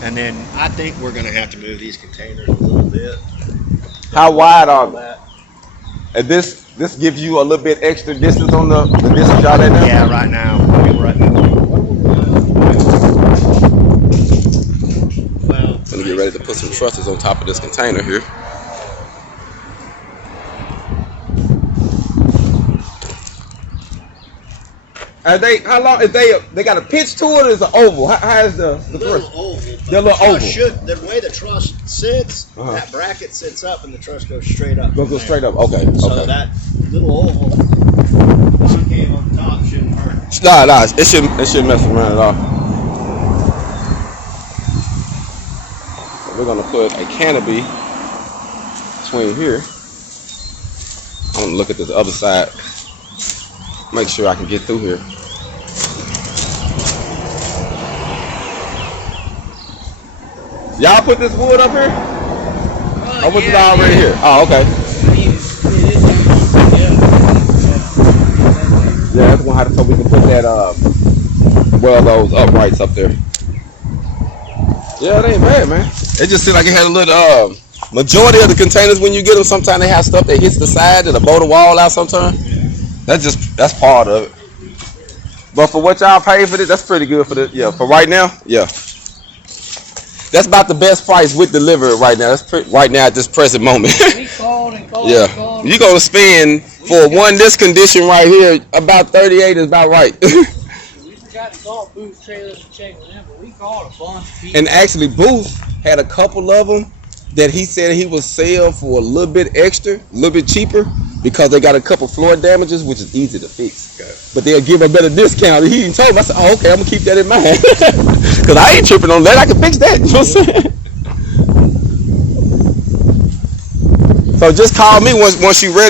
And then I think we're going to have to move these containers a little bit. How wide are they? And this gives you a little bit extra distance on the distance y'all at now? Yeah, right now. I mean, right now. Well, Gonna get ready to put some trusses on top of this container here. Are they? How long is they got a pitch to it? Or is it oval? How is the little oval. They're a little oval. The way the truss sits, that bracket sits up, and the truss goes straight up. Goes straight up. Okay. So that little oval concave on top shouldn't hurt. Nah, it shouldn't mess around at all. So we're gonna put a canopy between here. I'm gonna look at this other side. Make sure I can get through here. Y'all put this wood up here? Or was it already here? Oh, okay. Yeah, that's one how so we can put that those uprights up there. Yeah, it ain't bad, man. It just seemed like it had a little majority of the containers when you get them, sometimes they have stuff that hits the side that'll blow the wall out sometimes. That's part of it. But for what y'all pay for this, that's pretty good for this. Yeah, for right now, yeah. That's about the best price with delivery right now. That's right now at this present moment. We called and called yeah. and called. You're gonna spend for this condition right here about 38 is about right. We forgot to call Booth Trailers to check with them, but we called a bunch of people. And actually, Booth had a couple of them that he said he would sell for a little bit extra, a little bit cheaper, because they got a couple floor damages, which is easy to fix. Okay. But they'll give a better discount. He even told me, I said, oh, okay, I'm gonna keep that in mind. Because I ain't tripping on that. I can fix that. You know what I'm saying? So just call me once you're ready.